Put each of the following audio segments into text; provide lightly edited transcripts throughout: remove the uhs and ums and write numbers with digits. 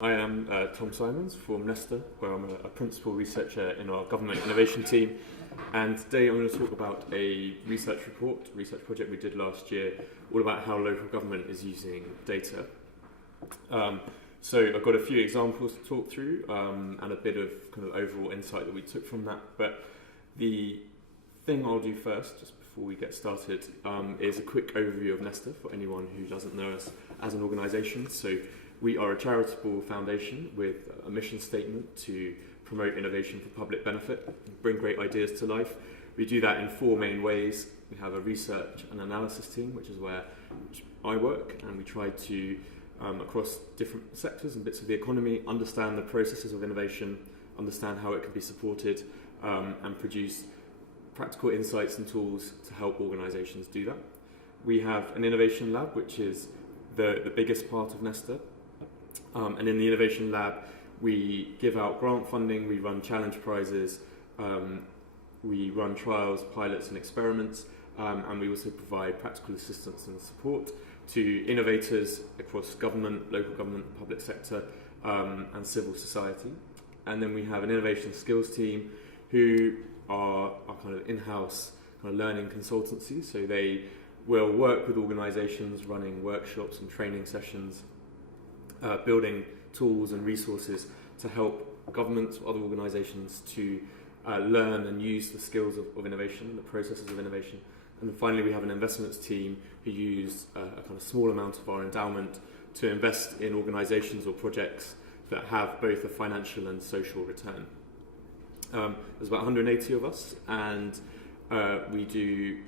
I am Tom Symons from Nesta, where I'm a principal researcher in our government innovation team. And today I'm going to talk about a research project we did last year, all about how local government is using data. So I've got a few examples to talk through and a bit of kind of overall insight that we took from that. But the thing I'll do first, just before we get started, is a quick overview of Nesta for anyone who doesn't know us as an organisation. So we are a charitable foundation with a mission statement to promote innovation for public benefit, bring great ideas to life. We do that in four main ways. We have a research and analysis team, which is where I work, and we try to, across different sectors and bits of the economy, understand the processes of innovation, understand how it can be supported, and produce practical insights and tools to help organisations do that. We have an innovation lab, which is the biggest part of Nesta. And in the Innovation Lab, we give out grant funding, we run challenge prizes, we run trials, pilots and experiments, and we also provide practical assistance and support to innovators across government, local government, public sector, and civil society. And then we have an innovation skills team who are kind of in-house kind of learning consultancy, so they will work with organisations running workshops and training sessions, building tools and resources to help governments or other organisations to learn and use the skills of innovation, the processes of innovation. And then finally, we have an investments team who use a kind of small amount of our endowment to invest in organisations or projects that have both a financial and social return. There's about 180 of us, and we do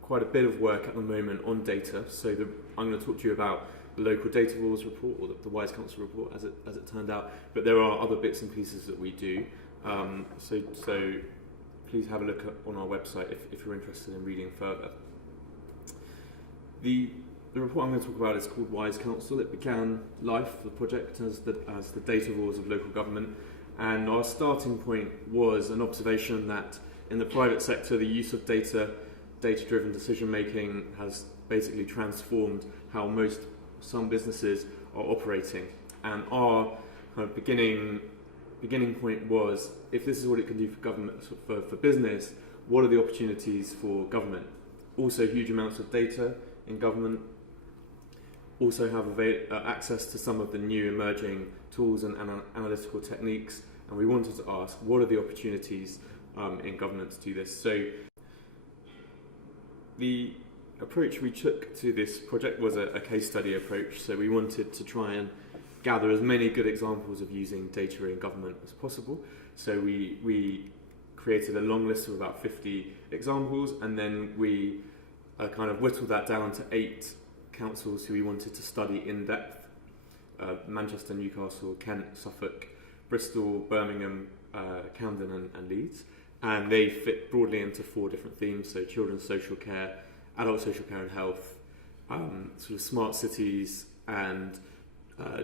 quite a bit of work at the moment on data. So I'm going to talk to you about the local data rules report, or the Wise Council report, as it turned out. But there are other bits and pieces that we do. So please have a look on our website if you're interested in reading further. The report I'm going to talk about is called Wise Council. It began life, the project, as the data rules of local government. And our starting point was an observation that in the private sector, the use of data-driven decision making has basically transformed how some businesses are operating. And our kind of beginning point was, if this is what it can do for government, for business, what are the opportunities for government? Also, huge amounts of data in government. Also have access to some of the new emerging tools and analytical techniques. And we wanted to ask, what are the opportunities in government to do this? So the approach we took to this project was a case study approach. So we wanted to try and gather as many good examples of using data in government as possible. So we created a long list of about 50 examples, and then we kind of whittled that down to 8 councils who we wanted to study in depth: Manchester, Newcastle, Kent, Suffolk, Bristol, Birmingham, Camden and Leeds. And they fit broadly into 4 different themes: so children's social care, adult social care and health, sort of smart cities, and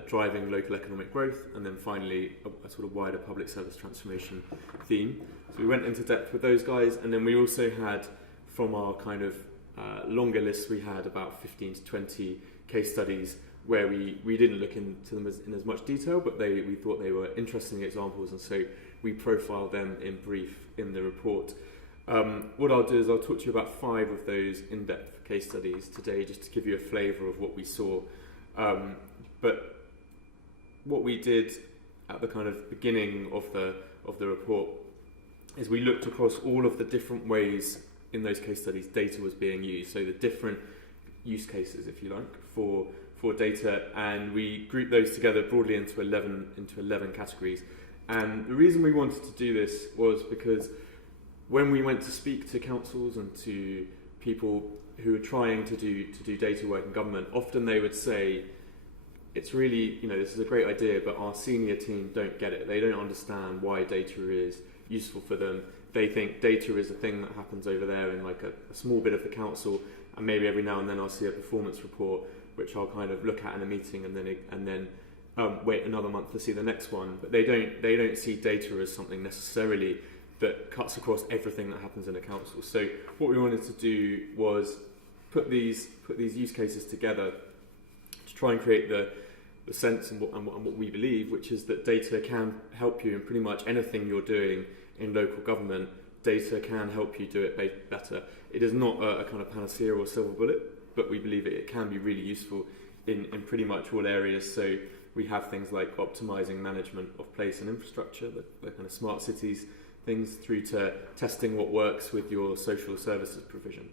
driving local economic growth, and then finally a sort of wider public service transformation theme. So we went into depth with those guys, and then we also had, from our kind of longer list, we had about 15 to 20 case studies where we didn't look into them in as much detail, but we thought they were interesting examples, and so we profiled them in brief in the report. What I'll do is I'll talk to you about 5 of those in-depth case studies today, just to give you a flavour of what we saw. But what we did at the kind of beginning of the report is we looked across all of the different ways in those case studies data was being used, so the different use cases, if you like, for data, and we grouped those together broadly into 11 categories. And the reason we wanted to do this was because when we went to speak to councils and to people who are trying to do data work in government, often they would say, it's really, this is a great idea, but our senior team don't get it. They don't understand why data is useful for them. They think data is a thing that happens over there in like a small bit of the council, and maybe every now and then I'll see a performance report which I'll kind of look at in a meeting and then wait another month to see the next one. But they don't see data as something necessarily that cuts across everything that happens in a council. So what we wanted to do was put these use cases together to try and create the the sense and what we believe, which is that data can help you in pretty much anything you're doing in local government. Data can help you do it better. It is not a kind of panacea or silver bullet, but we believe it can be really useful in pretty much all areas. So we have things like optimizing management of place and infrastructure, the kind of smart cities things, through to testing what works with your social services provision.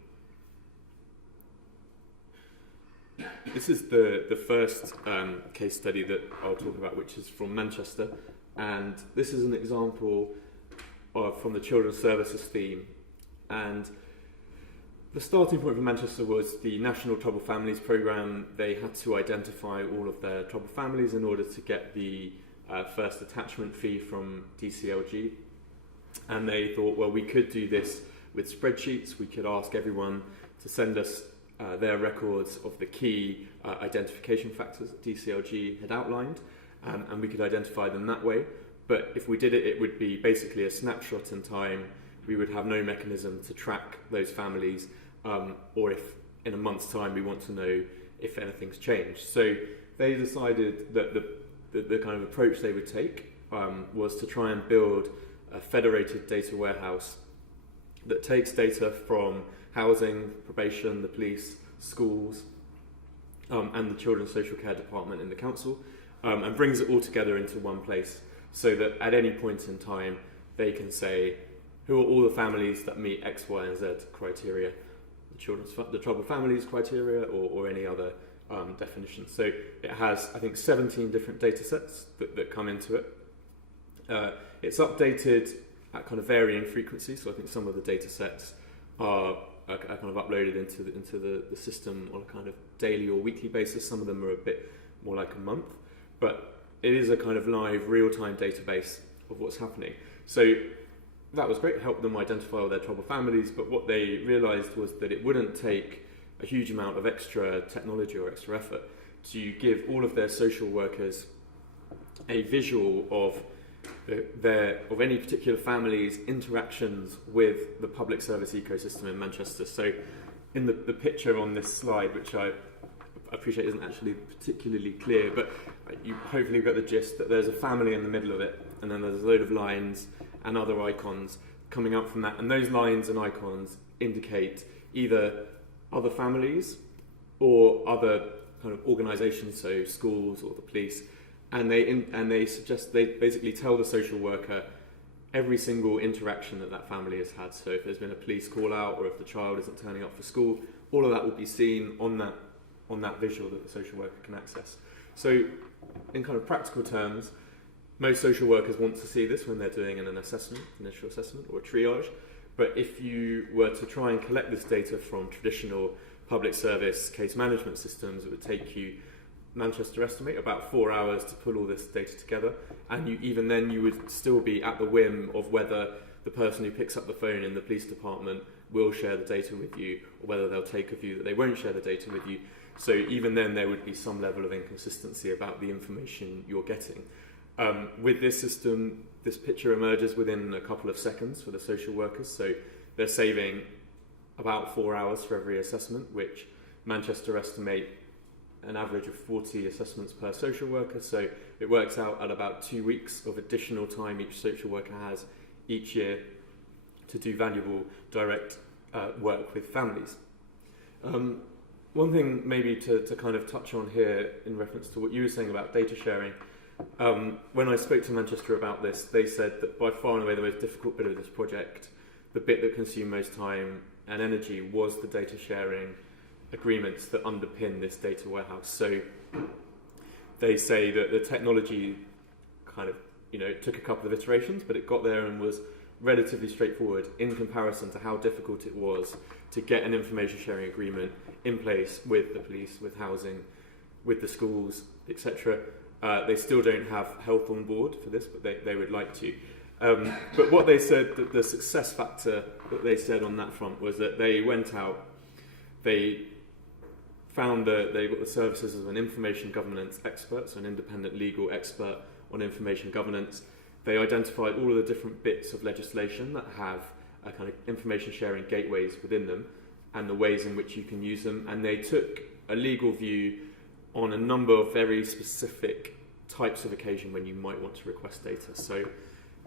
This is the first case study that I'll talk about, which is from Manchester, and this is an example from the Children's Services theme. And the starting point for Manchester was the National Troubled Families Programme. They had to identify all of their troubled families in order to get the first attachment fee from DCLG. And they thought, well, we could do this with spreadsheets. We could ask everyone to send us their records of the key identification factors that DCLG had outlined, and we could identify them that way. But if we did it, it would be basically a snapshot in time. We would have no mechanism to track those families, or if in a month's time we want to know if anything's changed. So they decided that the kind of approach they would take was to try and build a federated data warehouse that takes data from housing, probation, the police, schools, and the Children's Social Care Department in the council, and brings it all together into one place, so that at any point in time they can say who are all the families that meet X, Y, and Z criteria, the troubled families criteria, or any other definition. So it has, I think, 17 different data sets that come into it. It's updated at kind of varying frequency, so I think some of the data sets are kind of uploaded into the system on a kind of daily or weekly basis. Some of them are a bit more like a month, but it is a kind of live, real-time database of what's happening. So that was great, it helped them identify all their troubled families, but what they realised was that it wouldn't take a huge amount of extra technology or extra effort to give all of their social workers a visual of any particular family's interactions with the public service ecosystem in Manchester. So in the picture on this slide, which I appreciate isn't actually particularly clear, but you hopefully got the gist that there's a family in the middle of it, and then there's a load of lines and other icons coming up from that, and those lines and icons indicate either other families or other kind of organisations, so schools or the police, and they suggest, they basically tell the social worker every single interaction that family has had. So if there's been a police call out, or if the child isn't turning up for school, all of that will be seen on that visual that the social worker can access. So in kind of practical terms, most social workers want to see this when they're doing an assessment, initial assessment or a triage. But if you were to try and collect this data from traditional public service case management systems, it would take you, Manchester estimate, about 4 hours to pull all this data together. And even then you would still be at the whim of whether the person who picks up the phone in the police department will share the data with you, or whether they'll take a view that they won't share the data with you. So even then there would be some level of inconsistency about the information you're getting. With this system, this picture emerges within a couple of seconds for the social workers, so they're saving about 4 hours for every assessment, which Manchester estimate an average of 40 assessments per social worker, so it works out at about 2 weeks of additional time each social worker has each year to do valuable direct work with families. One thing maybe to kind of touch on here in reference to what you were saying about data sharing, when I spoke to Manchester about this, they said that by far and away the most difficult bit of this project, the bit that consumed most time and energy, was the data sharing agreements that underpin this data warehouse. So they say that the technology kind of, it took a couple of iterations, but it got there and was relatively straightforward in comparison to how difficult it was to get an information sharing agreement in place with the police, with housing, with the schools, etc. They still don't have health on board for this, but they would like to. But what they said, that the success factor that they said on that front was that they went out, they found that they got the services of an information governance expert, so an independent legal expert on information governance. They identified all of the different bits of legislation that have a kind of information sharing gateways within them and the ways in which you can use them, and they took a legal view on a number of very specific types of occasion when you might want to request data. So,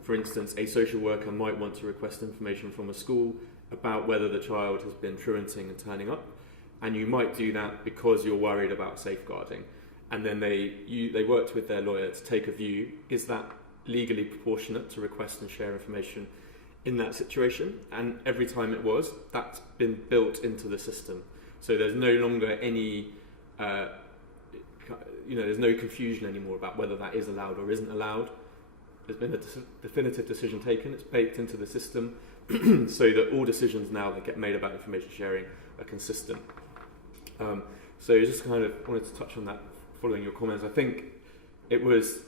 for instance, a social worker might want to request information from a school about whether the child has been truanting and turning up, and you might do that because you're worried about safeguarding. And then they worked with their lawyer to take a view, is that legally proportionate to request and share information in that situation? And every time it was, that's been built into the system. So there's no longer any, there's no confusion anymore about whether that is allowed or isn't allowed. There's been a definitive decision taken, it's baked into the system, so that all decisions now that get made about information sharing are consistent. So just kind of wanted to touch on that following your comments. I think it was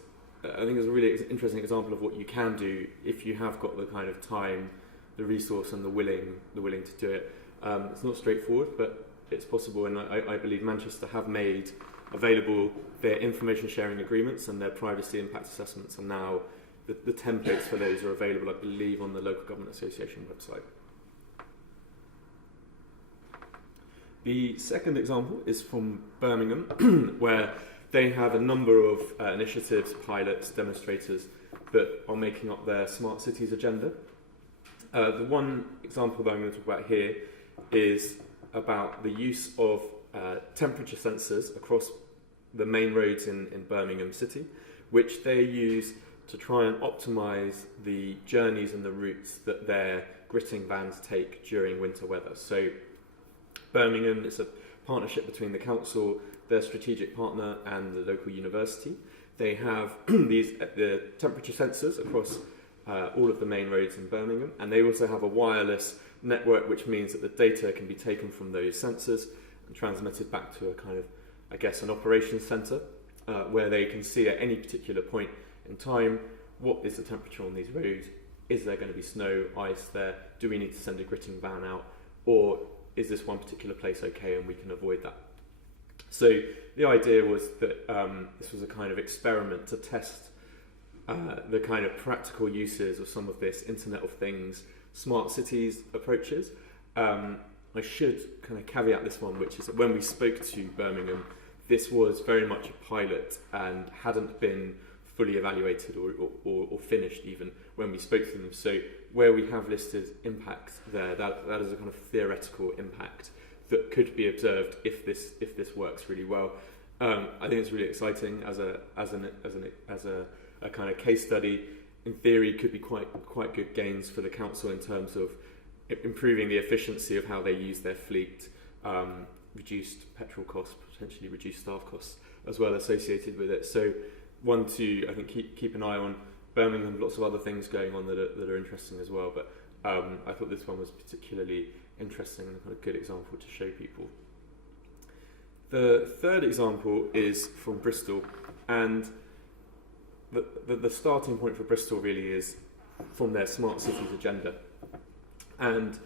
a really interesting example of what you can do if you have got the kind of time, the resource and the willing to do it. It's not straightforward, but it's possible, and I believe Manchester have made available their information sharing agreements and their privacy impact assessments, and now the templates for those are available, I believe, on the Local Government Association website. The second example is from Birmingham, where they have a number of initiatives, pilots, demonstrators that are making up their smart cities agenda. The one example that I'm going to talk about here is about the use of temperature sensors across the main roads in Birmingham City, which they use to try and optimise the journeys and the routes that their gritting vans take during winter weather. So Birmingham is a partnership between the council, their strategic partner and the local university. They have the temperature sensors across all of the main roads in Birmingham, and they also have a wireless network, which means that the data can be taken from those sensors and transmitted back to a kind of, I guess, an operations centre where they can see at any particular point in time what is the temperature on these roads. Is there going to be snow, ice there? Do we need to send a gritting van out? Or is this one particular place okay and we can avoid that? So the idea was that this was a kind of experiment to test the kind of practical uses of some of this Internet of Things, smart cities approaches. I should kind of caveat this one, which is that when we spoke to Birmingham, this was very much a pilot and hadn't been fully evaluated or finished even when we spoke to them. So where we have listed impact there, that is a kind of theoretical impact that could be observed if this works really well. I think it's really exciting as a kind of case study. In theory, could be quite good gains for the council in terms of improving the efficiency of how they use their fleet, reduced petrol costs, potentially reduced staff costs as well associated with it. So one to, I think, keep an eye on. Birmingham, lots of other things going on that are interesting as well, but I thought this one was particularly interesting and a kind of good example to show people. The third example is from Bristol, and the starting point for Bristol really is from their smart cities agenda. And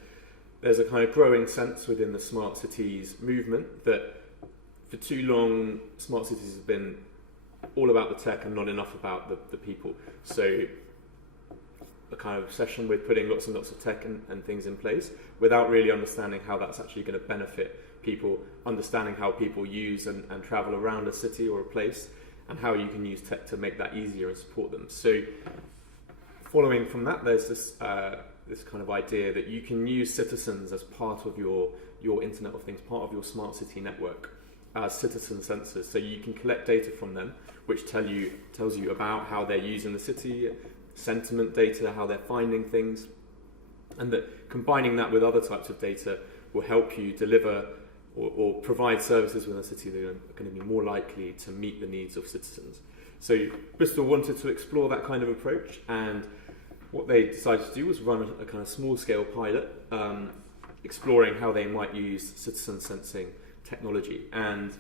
there's a kind of growing sense within the smart cities movement that for too long smart cities have been all about the tech and not enough about the people. So a kind of obsession with putting lots and lots of tech and things in place without really understanding how that's actually going to benefit people, understanding how people use and travel around a city or a place, and how you can use tech to make that easier and support them. So following from that, there's this kind of idea that you can use citizens as part of your Internet of Things, part of your smart city network as citizen sensors. So you can collect data from them, which tells you about how they're using the city, sentiment data, how they're finding things, and that combining that with other types of data will help you deliver or provide services within a city that are going to be more likely to meet the needs of citizens. So Bristol wanted to explore that kind of approach, and what they decided to do was run a kind of small-scale pilot, exploring how they might use citizen sensing technology. And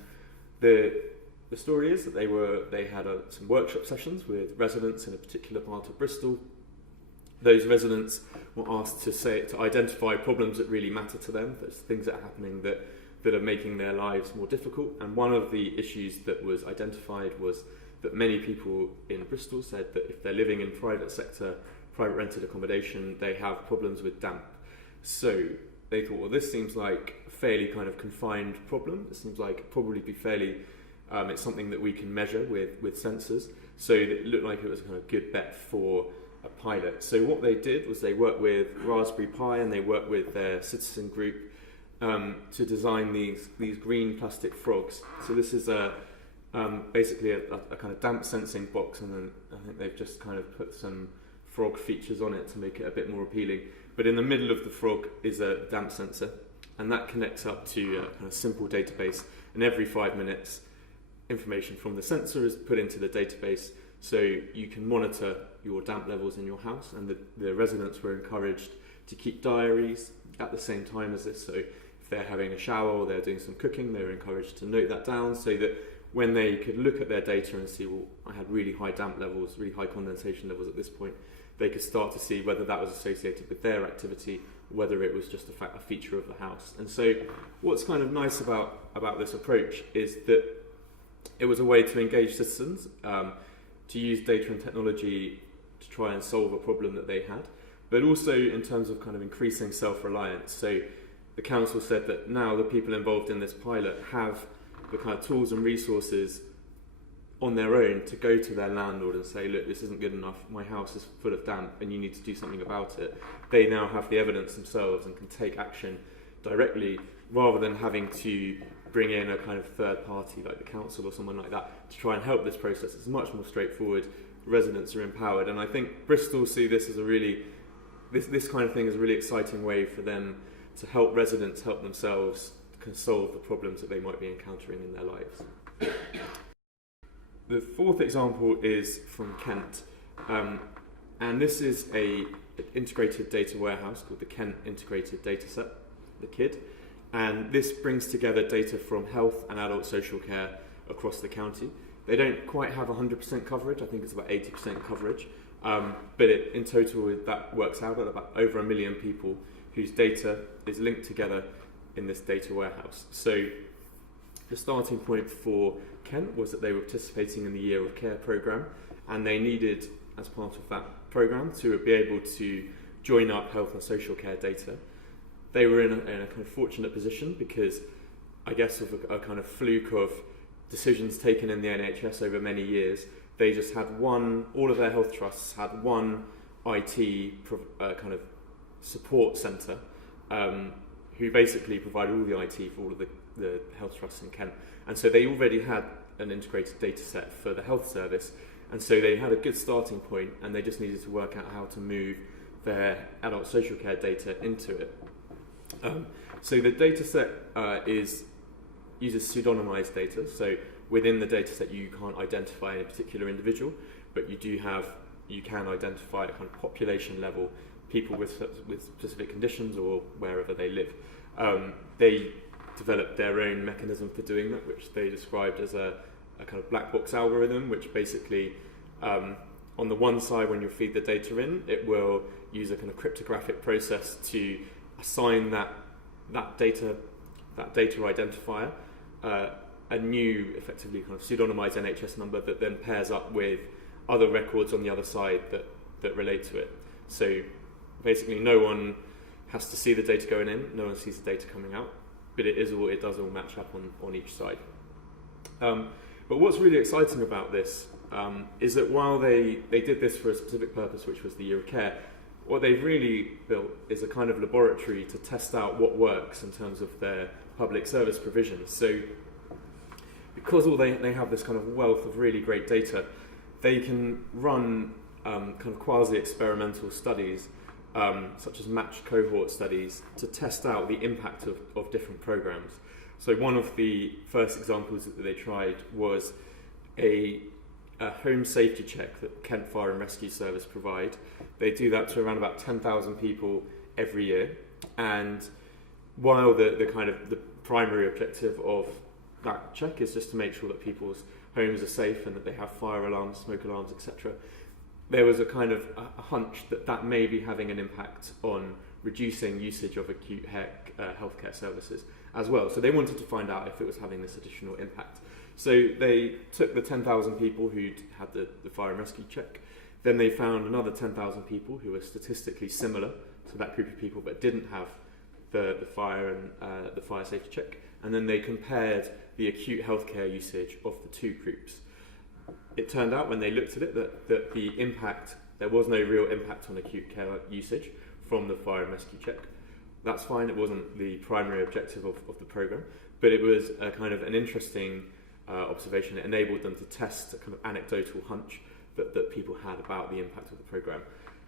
the story is that they had some workshop sessions with residents in a particular part of Bristol. Those residents were asked to identify problems that really matter to them. There's things that are happening that are making their lives more difficult. And one of the issues that was identified was that many people in Bristol said that if they're living in private rented accommodation, they have problems with damp. So they thought, well, this seems like a fairly kind of confined problem. It seems like it'd probably be fairly It's something that we can measure with sensors. So it looked like it was a kind of good bet for a pilot. So what they did was they worked with Raspberry Pi and they worked with their citizen group to design these green plastic frogs. So this is basically a kind of damp sensing box, and then I think they've just kind of put some frog features on it to make it a bit more appealing. But in the middle of the frog is a damp sensor, and that connects up to a kind of simple database, and every 5 minutes information from the sensor is put into the database, so you can monitor your damp levels in your house. And the residents were encouraged to keep diaries at the same time as this. So if they're having a shower or they're doing some cooking, they were encouraged to note that down, so that when they could look at their data and see, well, I had really high damp levels, really high condensation levels at this point, they could start to see whether that was associated with their activity, whether it was just a feature of the house. And so what's kind of nice about this approach is that it was a way to engage citizens, to use data and technology to try and solve a problem that they had, but also in terms of kind of increasing self-reliance. So the council said that now the people involved in this pilot have the kind of tools and resources on their own to go to their landlord and say, look, this isn't good enough, my house is full of damp and you need to do something about it. They now have the evidence themselves and can take action directly, rather than having to bring in a kind of third party like the council or someone like that to try and help this process. It's much more straightforward. Residents are empowered, and I think Bristol see this as a really, this kind of thing is a really exciting way for them to help residents help themselves can solve the problems that they might be encountering in their lives. The fourth example is from Kent, and this is an integrated data warehouse called the Kent Integrated Dataset, the KID, and this brings together data from health and adult social care across the county. They don't quite have 100% coverage, I think it's about 80% coverage, but in total that works out at about over 1 million people whose data is linked together in this data warehouse. So the starting point for Kent was that they were participating in the Year of Care programme, and they needed, as part of that programme, to be able to join up health and social care data. They were in a kind of fortunate position because, I guess, of a kind of fluke of decisions taken in the NHS over many years. They just had all of their health trusts had one IT kind of support centre who basically provided all the IT for all of the health trusts in Kent. And so they already had an integrated data set for the health service, and so they had a good starting point, and they just needed to work out how to move their adult social care data into it. So the data set uses pseudonymized data, so within the data set you can't identify any particular individual, but you can identify at kind of population level people with specific conditions or wherever they live. They developed their own mechanism for doing that, which they described as a kind of black box algorithm, which basically on the one side, when you feed the data in, it will use a kind of cryptographic process to assign that data identifier a new, effectively kind of pseudonymized NHS number that then pairs up with other records on the other side that relate to it. So basically no one has to see the data going in, no one sees the data coming out, but it does all match up on each side. But what's really exciting about this is that while they did this for a specific purpose, which was the Year of Care, what they've really built is a kind of laboratory to test out what works in terms of their public service provision. So because they have this kind of wealth of really great data, they can run kind of quasi-experimental studies, such as matched cohort studies, to test out the impact of different programs. So one of the first examples that they tried was a home safety check that Kent Fire and Rescue Service provide. They do that to around about 10,000 people every year, and while the kind of the primary objective of that check is just to make sure that people's homes are safe and that they have fire alarms, smoke alarms, etc., there was a kind of a hunch that may be having an impact on reducing usage of acute healthcare services as well. So they wanted to find out if it was having this additional impact. So they took the 10,000 people who'd had the fire and rescue check, then they found another 10,000 people who were statistically similar to that group of people but didn't have the fire and the fire safety check, and then they compared the acute healthcare usage of the two groups. It turned out when they looked at it that the impact, there was no real impact on acute care usage from the fire and rescue check. That's fine, it wasn't the primary objective of the programme, but it was a kind of an interesting observation. It enabled them to test a kind of anecdotal hunch that people had about the impact of the programme.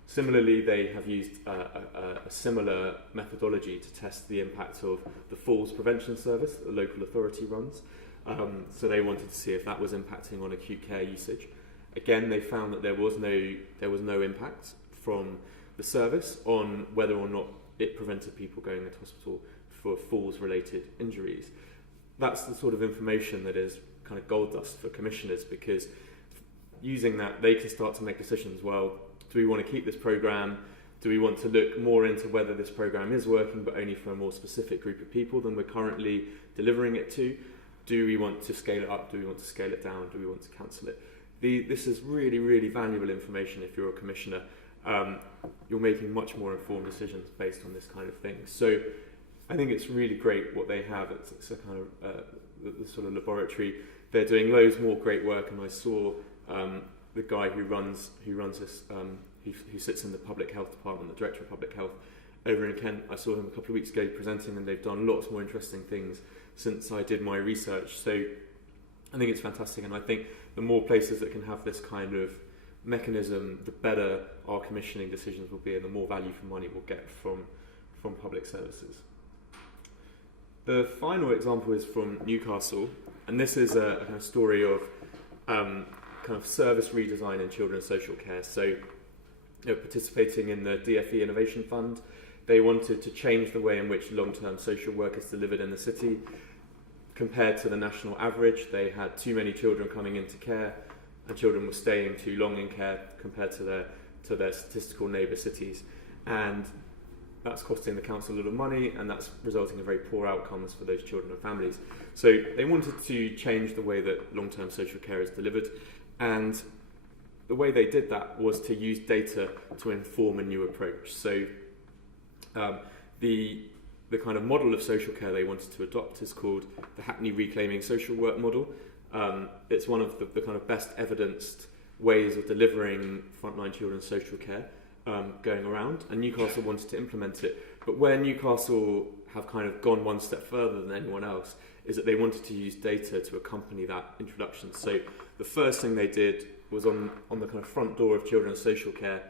Similarly, they have used a similar methodology to test the impact of the falls prevention service that the local authority runs. So they wanted to see if that was impacting on acute care usage. Again, they found that there was no impact from the service on whether or not it prevented people going into hospital for falls-related injuries. That's the sort of information that is kind of gold dust for commissioners, because using that, they can start to make decisions. Well, do we want to keep this programme? Do we want to look more into whether this programme is working, but only for a more specific group of people than we're currently delivering it to? Do we want to scale it up? Do we want to scale it down? Do we want to cancel it? This is really, really valuable information if you're a commissioner. You're making much more informed decisions based on this kind of thing. So I think it's really great what they have. It's a kind of the sort of laboratory. They're doing loads more great work, and I saw the guy who runs this, who sits in the public health department, the director of public health over in Kent. I saw him a couple of weeks ago presenting, and they've done lots more interesting things since I did my research. So I think it's fantastic, and I think the more places that can have this kind of mechanism, the better our commissioning decisions will be, and the more value for money we'll get from public services. The final example is from Newcastle, and this is a kind of story of kind of service redesign in children's social care. So, participating in the DFE Innovation Fund, they wanted to change the way in which long-term social work is delivered in the city. Compared to the national average, they had too many children coming into care, and children were staying too long in care compared to their statistical neighbour cities. And that's costing the council a lot of money, and that's resulting in very poor outcomes for those children and families. So they wanted to change the way that long-term social care is delivered, and the way they did that was to use data to inform a new approach. So the kind of model of social care they wanted to adopt is called the Hackney Reclaiming Social Work model. It's one of the kind of best evidenced ways of delivering frontline children's social care going around, and Newcastle wanted to implement it. But where Newcastle have kind of gone one step further than anyone else is that they wanted to use data to accompany that introduction. So the first thing they did was on the kind of front door of children's social care,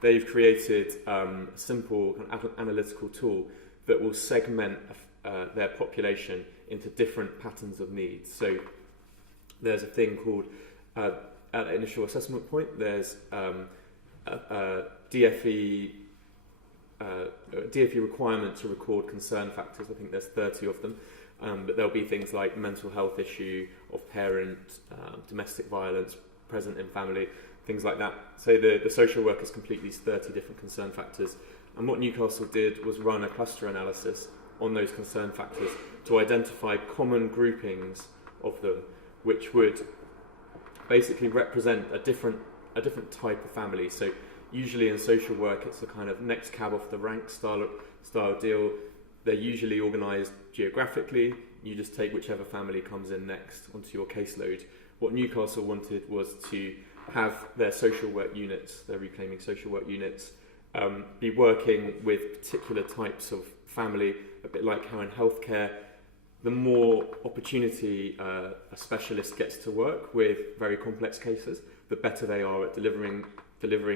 they've created a simple kind of analytical tool that will segment their population into different patterns of needs. So there's a thing called, at initial assessment point, there's a DFE requirement to record concern factors. I think there's 30 of them, but there'll be things like mental health issue of parent, domestic violence present in family, things like that. So the social workers complete these 30 different concern factors, and what Newcastle did was run a cluster analysis on those concern factors to identify common groupings of them, which would basically represent a different type of family. So usually in social work, it's a kind of next cab off the rank style deal. They're usually organised geographically. You just take whichever family comes in next onto your caseload. What Newcastle wanted was to have their social work units, their reclaiming social work units, be working with particular types of family, a bit like how in healthcare, the more opportunity a specialist gets to work with very complex cases, the better they are at delivering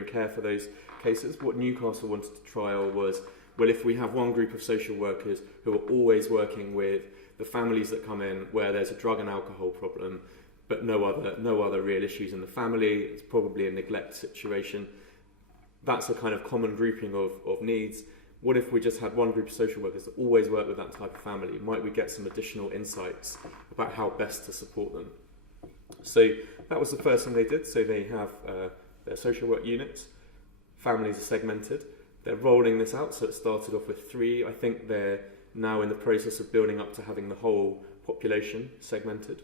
care for those cases. What Newcastle wanted to trial was, well, if we have one group of social workers who are always working with the families that come in where there's a drug and alcohol problem, but no other real issues in the family, it's probably a neglect situation. That's a kind of common grouping of needs. What if we just had one group of social workers that always work with that type of family? Might we get some additional insights about how best to support them? So that was the first thing they did. So they have their social work units, families are segmented. They're rolling this out, so it started off with 3. I think they're now in the process of building up to having the whole population segmented.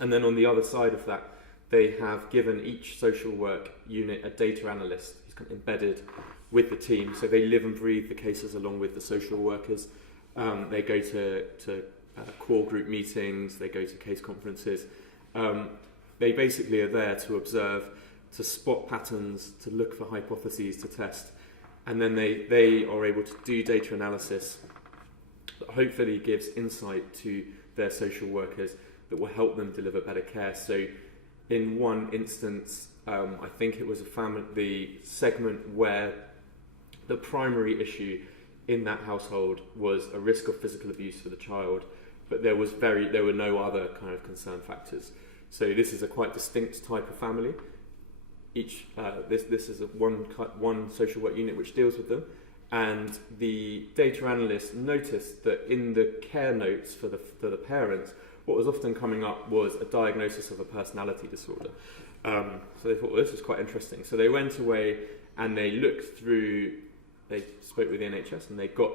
And then on the other side of that, they have given each social work unit a data analyst who's kind of embedded with the team. So they live and breathe the cases along with the social workers. They go to core group meetings, they go to case conferences. They basically are there to observe, to spot patterns, to look for hypotheses, to test, and then they are able to do data analysis that hopefully gives insight to their social workers that will help them deliver better care. So in one instance, I think it was the segment where the primary issue in that household was a risk of physical abuse for the child, but there were no other kind of concern factors. So this is a quite distinct type of family. This is one social work unit which deals with them, and the data analyst noticed that in the care notes for the parents, what was often coming up was a diagnosis of a personality disorder. So they thought, well, this is quite interesting. So they went away and they spoke with the NHS, and they got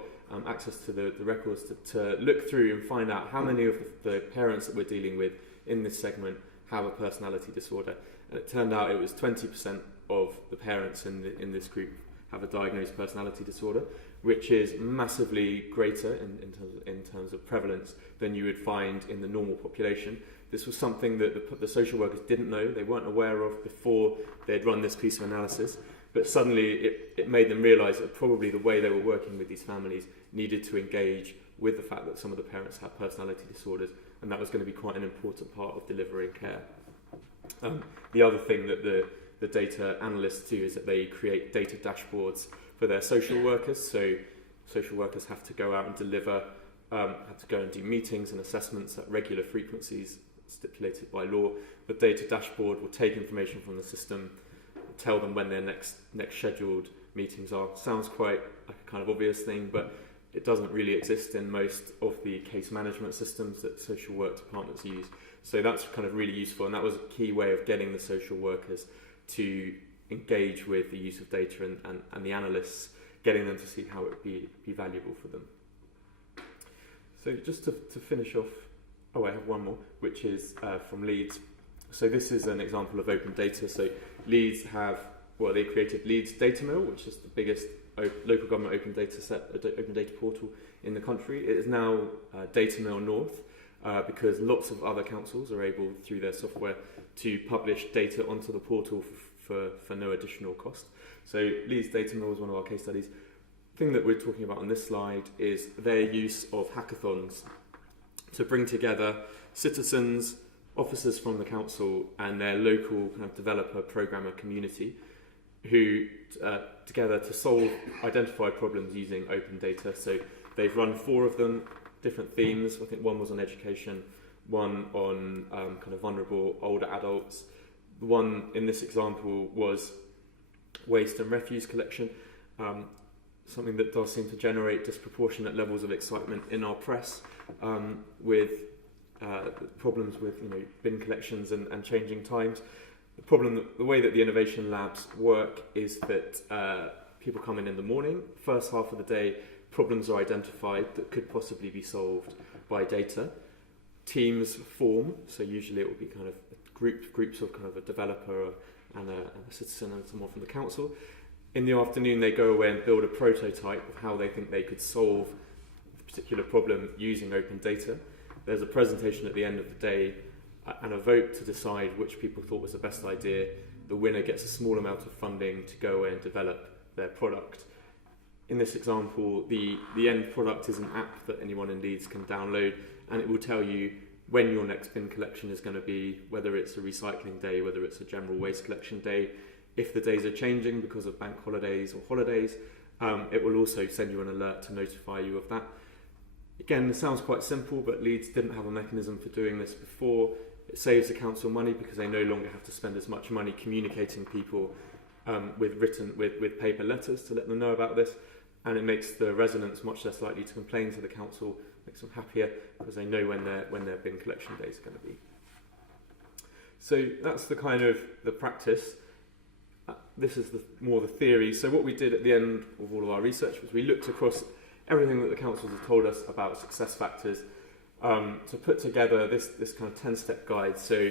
access to the records to look through and find out how many of the parents that we're dealing with in this segment have a personality disorder. And it turned out it was 20% of the parents in this group have a diagnosed personality disorder, which is massively greater in terms of prevalence than you would find in the normal population. This was something that the social workers didn't know, they weren't aware of before they'd run this piece of analysis, but suddenly it made them realise that probably the way they were working with these families needed to engage with the fact that some of the parents had personality disorders, and that was going to be quite an important part of delivering care. The other thing that the data analysts do is that they create data dashboards for their social workers. So social workers have to go out and deliver, have to go and do meetings and assessments at regular frequencies stipulated by law. The data dashboard will take information from the system, tell them when their next scheduled meetings are. Sounds quite like a kind of obvious thing, but it doesn't really exist in most of the case management systems that social work departments use. So that's kind of really useful, and that was a key way of getting the social workers to engage with the use of data and the analysts, getting them to see how it would be valuable for them. So just to finish off, I have one more, which is from Leeds. So this is an example of open data. So Leeds they created Leeds Data Mill, which is the biggest local government open data portal in the country. It is now Data Mill North, because lots of other councils are able, through their software, to publish data onto the portal for no additional cost. So Leeds Data Mill is one of our case studies. The thing that we're talking about on this slide is their use of hackathons to bring together citizens, officers from the council, and their local kind of developer, programmer community, who together to identify problems using open data. So they've run 4 of them, different themes. I think one was on education, one on kind of vulnerable older adults. The one in this example was waste and refuse collection, something that does seem to generate disproportionate levels of excitement in our press, with problems with bin collections and changing times. The way that the innovation labs work is that people come in the morning, first half of the day, problems are identified that could possibly be solved by data. Teams form, so usually it will be kind of groups of kind of a developer and a citizen and someone from the council. In the afternoon, they go away and build a prototype of how they think they could solve a particular problem using open data. There's a presentation at the end of the day and a vote to decide which people thought was the best idea. The winner gets a small amount of funding to go away and develop their product. In this example, the end product is an app that anyone in Leeds can download, and it will tell you when your next bin collection is going to be, whether it's a recycling day, whether it's a general waste collection day. If the days are changing because of bank holidays or holidays, it will also send you an alert to notify you of that. Again, this sounds quite simple, but Leeds didn't have a mechanism for doing this before. It saves the council money because they no longer have to spend as much money communicating people with paper letters to let them know about this, and it makes the residents much less likely to complain to the council, makes them happier because they know when their bin collection days are going to be. So that's the kind of the practice. This is more the theory. So what we did at the end of all of our research was we looked across everything that the councils have told us about success factors to put together this kind of 10-step guide. So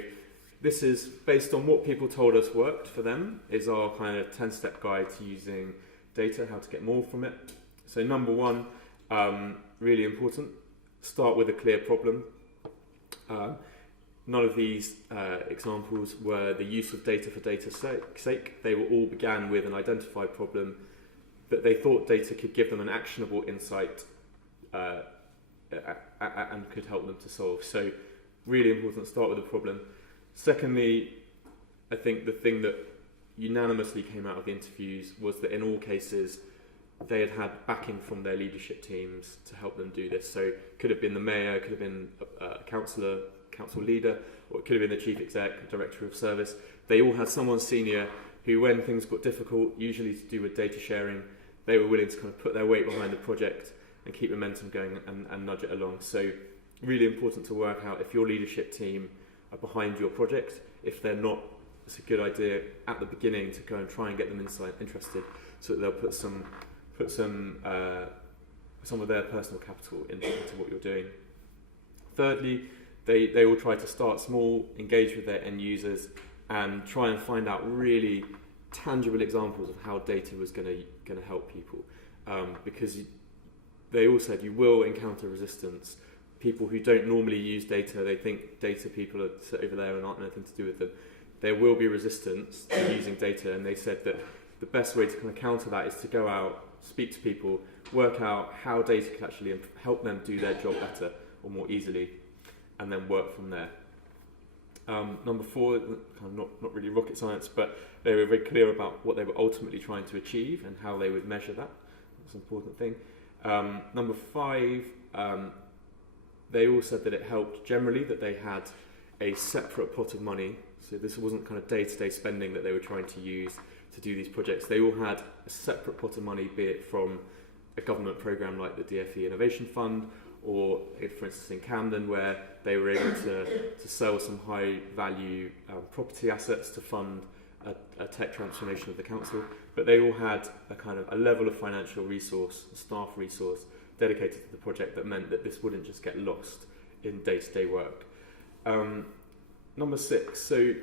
this is based on what people told us worked for them, is our kind of 10-step guide to using data, how to get more from it. So number 1, really important, start with a clear problem. None of these examples were the use of data for data's sake. They were all began with an identified problem that they thought data could give them an actionable insight and could help them to solve. So really important to start with a problem. Secondly, I think the thing that unanimously came out of the interviews was that in all cases they had had backing from their leadership teams to help them do this. So it could have been the mayor, could have been a councillor, council leader, or it could have been the chief exec, director of service. They all had someone senior who, when things got difficult, usually to do with data sharing, they were willing to kind of put their weight behind the project and keep momentum going and nudge it along. So really important to work out if your leadership team are behind your project. If they're not, it's a good idea at the beginning to go and try and get them interested, so that they'll put some of their personal capital into what you're doing. Thirdly, they all try to start small, engage with their end users, and try and find out really tangible examples of how data was going to help people, because they all said you will encounter resistance. People who don't normally use data, they think data people are sit over there and aren't nothing to do with them. There will be resistance to using data, and they said that the best way to kind of counter that is to go out, speak to people, work out how data can actually help them do their job better or more easily, and then work from there. Number 4, kind of not really rocket science, but they were very clear about what they were ultimately trying to achieve and how they would measure that. That's an important thing. Number 5, they all said that it helped generally that they had a separate pot of money. So this wasn't kind of day-to-day spending that they were trying to use to do these projects. They all had a separate pot of money, be it from a government programme like the DfE Innovation Fund, or for instance in Camden, where they were able to sell some high-value property assets to fund a tech transformation of the council. But they all had a kind of a level of financial resource, staff resource, dedicated to the project that meant that this wouldn't just get lost in day-to-day work. Number 6, so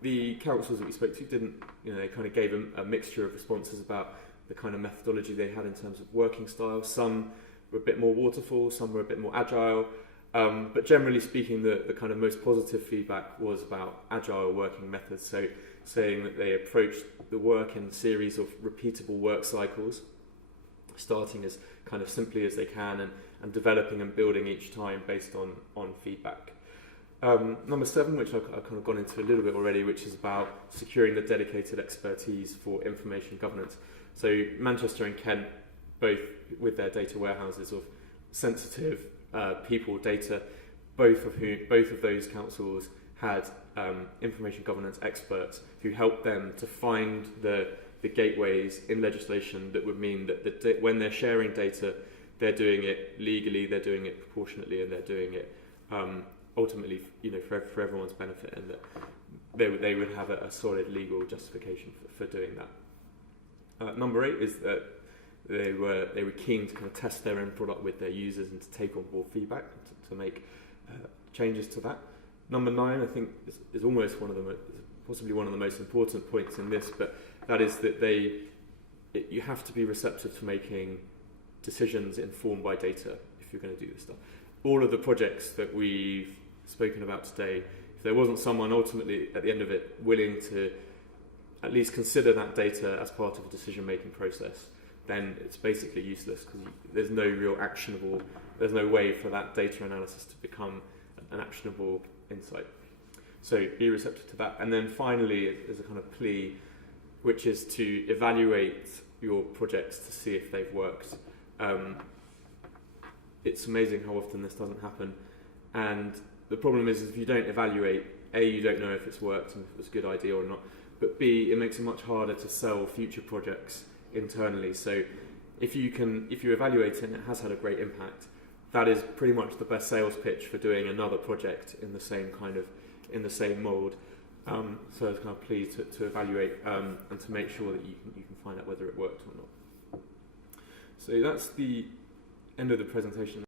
the councils that we spoke to didn't, they kind of gave a mixture of responses about the kind of methodology they had in terms of working style. Some were a bit more waterfall, some were a bit more agile, but generally speaking, the kind of most positive feedback was about agile working methods. So saying that they approached the work in a series of repeatable work cycles, starting as kind of simply as they can and developing and building each time based on feedback. Number 7, which I've kind of gone into a little bit already, which is about securing the dedicated expertise for information governance. So Manchester and Kent, both with their data warehouses of sensitive people data, both of those councils had information governance experts who helped them to find the gateways in legislation that would mean that when they're sharing data, they're doing it legally, they're doing it proportionately, and they're doing it ultimately, for everyone's benefit, and that they would have a solid legal justification for doing that. Number 8 is that they were keen to kind of test their own product with their users and to take on board feedback to make changes to that. Number 9, I think, is almost possibly one of the most important points in this, but that is that you have to be receptive to making decisions informed by data if you're going to do this stuff. All of the projects that we've spoken about today, if there wasn't someone ultimately at the end of it willing to at least consider that data as part of a decision-making process, then it's basically useless, because there's no real there's no way for that data analysis to become an actionable insight. So be receptive to that. And then finally, there's a kind of plea, which is to evaluate your projects to see if they've worked. It's amazing how often this doesn't happen. And the problem is if you don't evaluate, A, you don't know if it's worked and if it was a good idea or not, but B, it makes it much harder to sell future projects internally. So if you evaluate it and it has had a great impact, that is pretty much the best sales pitch for doing another project in the same mould. So I was kind of pleased to evaluate and to make sure that you can find out whether it worked or not. So that's the end of the presentation.